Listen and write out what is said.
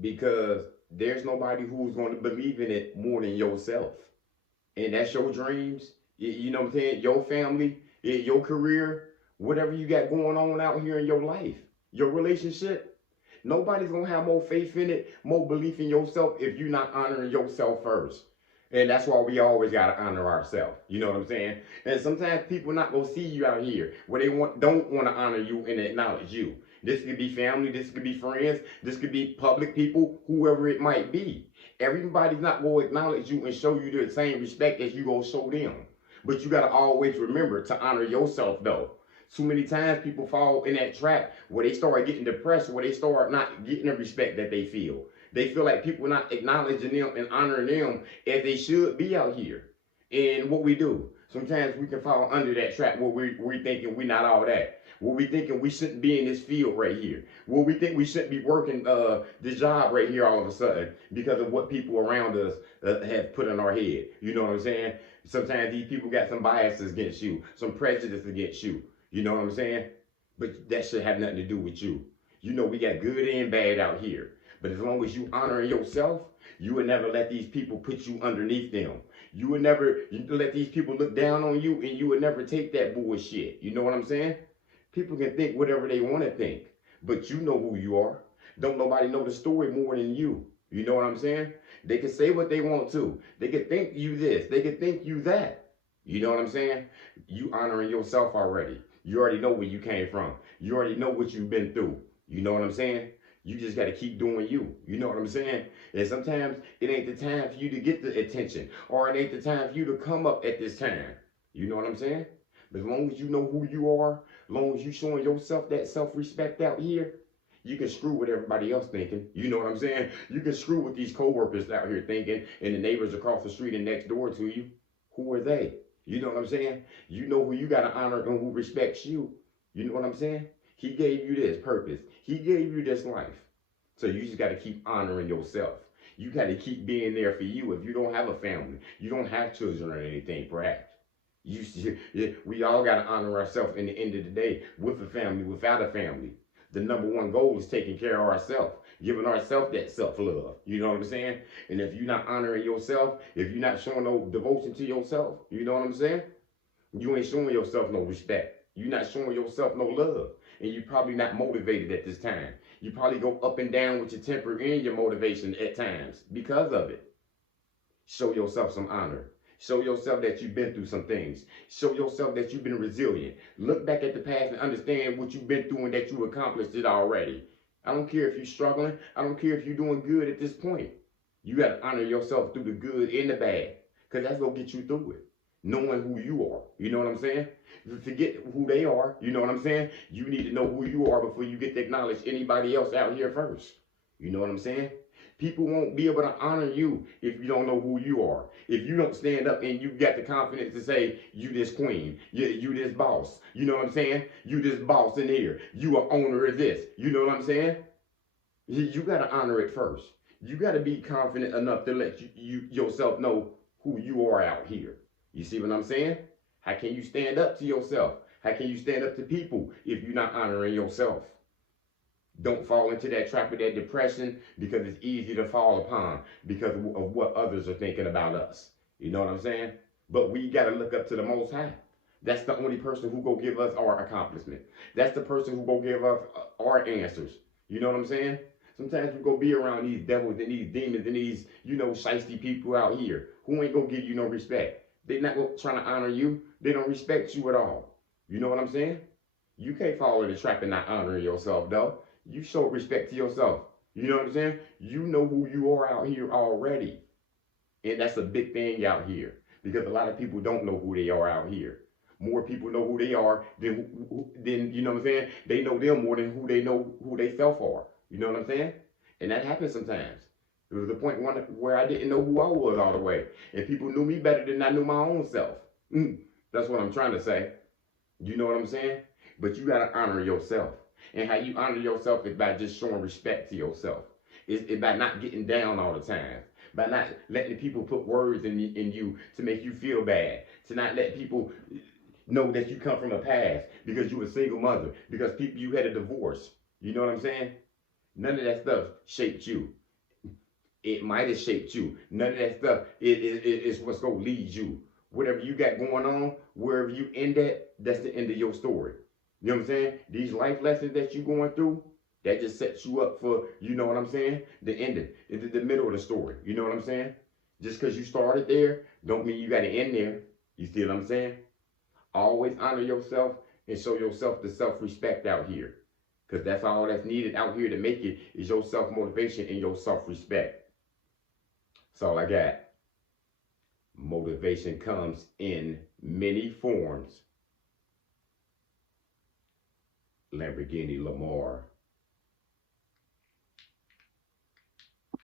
because there's nobody who's going to believe in it more than yourself. And that's your dreams. You know what I'm saying? Your family, your career, whatever you got going on out here in your life, your relationship. Nobody's gonna have more faith in it, more belief in yourself if you're not honoring yourself first. And that's why we always gotta honor ourselves. You know what I'm saying? And sometimes people not gonna see you out here where they don't want to honor you and acknowledge you. This could be family, this could be friends, this could be public people, whoever it might be. Everybody's not gonna acknowledge you and show you the same respect as you gonna show them. But you gotta always remember to honor yourself though. Too many times people fall in that trap where they start getting depressed, where they start not getting the respect that they feel. They feel like people not acknowledging them and honoring them as they should be out here. And what we do, sometimes we can fall under that trap where we're thinking we're not all that. Where we thinking we shouldn't be in this field right here. Where we think we shouldn't be working this job right here all of a sudden because of what people around us have put in our head. You know what I'm saying? Sometimes these people got some biases against you, some prejudice against you. You know what I'm saying? But that should have nothing to do with you. You know, we got good and bad out here. But as long as you honoring yourself, you would never let these people put you underneath them. You would never let these people look down on you, and you would never take that bullshit. You know what I'm saying? People can think whatever they want to think, but you know who you are. Don't nobody know the story more than you. You know what I'm saying? They can say what they want to. They can think you this. They can think you that. You know what I'm saying? You honoring yourself already. You already know where you came from. You already know what you've been through. You know what I'm saying? You just got to keep doing you. You know what I'm saying? And sometimes it ain't the time for you to get the attention, or it ain't the time for you to come up at this time. You know what I'm saying? But as long as you know who you are, as long as you showing yourself that self-respect out here, you can screw with everybody else thinking. You know what I'm saying? You can screw with these coworkers out here thinking, and the neighbors across the street and next door to you. Who are they? You know what I'm saying? You know who you got to honor and who respects you. You know what I'm saying? He gave you this purpose. He gave you this life. So you just got to keep honoring yourself. You got to keep being there for you. If you don't have a family, you don't have children or anything, perhaps. We all got to honor ourselves in the end of the day, with a family, without a family. The number one goal is taking care of ourselves, giving ourselves that self-love. You know what I'm saying? And if you're not honoring yourself, if you're not showing no devotion to yourself, you know what I'm saying? You ain't showing yourself no respect. You're not showing yourself no love. And you're probably not motivated at this time. You probably go up and down with your temper and your motivation at times because of it. Show yourself some honor. Show yourself that you've been through some things. Show yourself that you've been resilient. Look back at the past and understand what you've been through and that you accomplished it already. I don't care if you're struggling. I don't care if you're doing good at this point. You got to honor yourself through the good and the bad, because that's going to get you through it. Knowing who you are. You know what I'm saying? Forget who they are. You know what I'm saying? You need to know who you are before you get to acknowledge anybody else out here first. You know what I'm saying? People won't be able to honor you if you don't know who you are. If you don't stand up and you got the confidence to say, you this queen, you this boss. You know what I'm saying? You this boss in here. You are owner of this. You know what I'm saying? You got to honor it first. You got to be confident enough to let you yourself know who you are out here. You see what I'm saying? How can you stand up to yourself? How can you stand up to people if you're not honoring yourself? Don't fall into that trap of that depression, because it's easy to fall upon because of what others are thinking about us. You know what I'm saying? But we got to look up to the Most High. That's the only person who go give us our accomplishment. That's the person who go give us our answers. You know what I'm saying? Sometimes we go be around these devils and these demons and these, shiesty people out here who ain't gonna give you no respect. They not trying to honor you. They don't respect you at all. You know what I'm saying? You can't fall in the trap and not honoring yourself, though. You show respect to yourself. You know what I'm saying? You know who you are out here already. And that's a big thing out here, because a lot of people don't know who they are out here. More people know who they are than you know what I'm saying? They know them more than who they know who they self are. You know what I'm saying? And that happens sometimes. There was a point where I didn't know who I was all the way. And people knew me better than I knew my own self. That's what I'm trying to say. You know what I'm saying? But you got to honor yourself. And how you honor yourself is by just showing respect to yourself. It's by not getting down all the time. By not letting people put words in you to make you feel bad. To not let people know that you come from a past because you were a single mother. Because you had a divorce. You know what I'm saying? None of that stuff shaped you. It might have shaped you. None of that stuff is what's going to lead you. Whatever you got going on, wherever you end at, that's the end of your story. You know what I'm saying? These life lessons that you're going through, that just sets you up for, you know what I'm saying? The ending, the middle of the story. You know what I'm saying? Just because you started there, don't mean you got to end there. You see what I'm saying? Always honor yourself and show yourself the self-respect out here. Because that's all that's needed out here to make it is your self-motivation and your self-respect. That's all I got. Motivation comes in many forms. Lamborghini Lamar.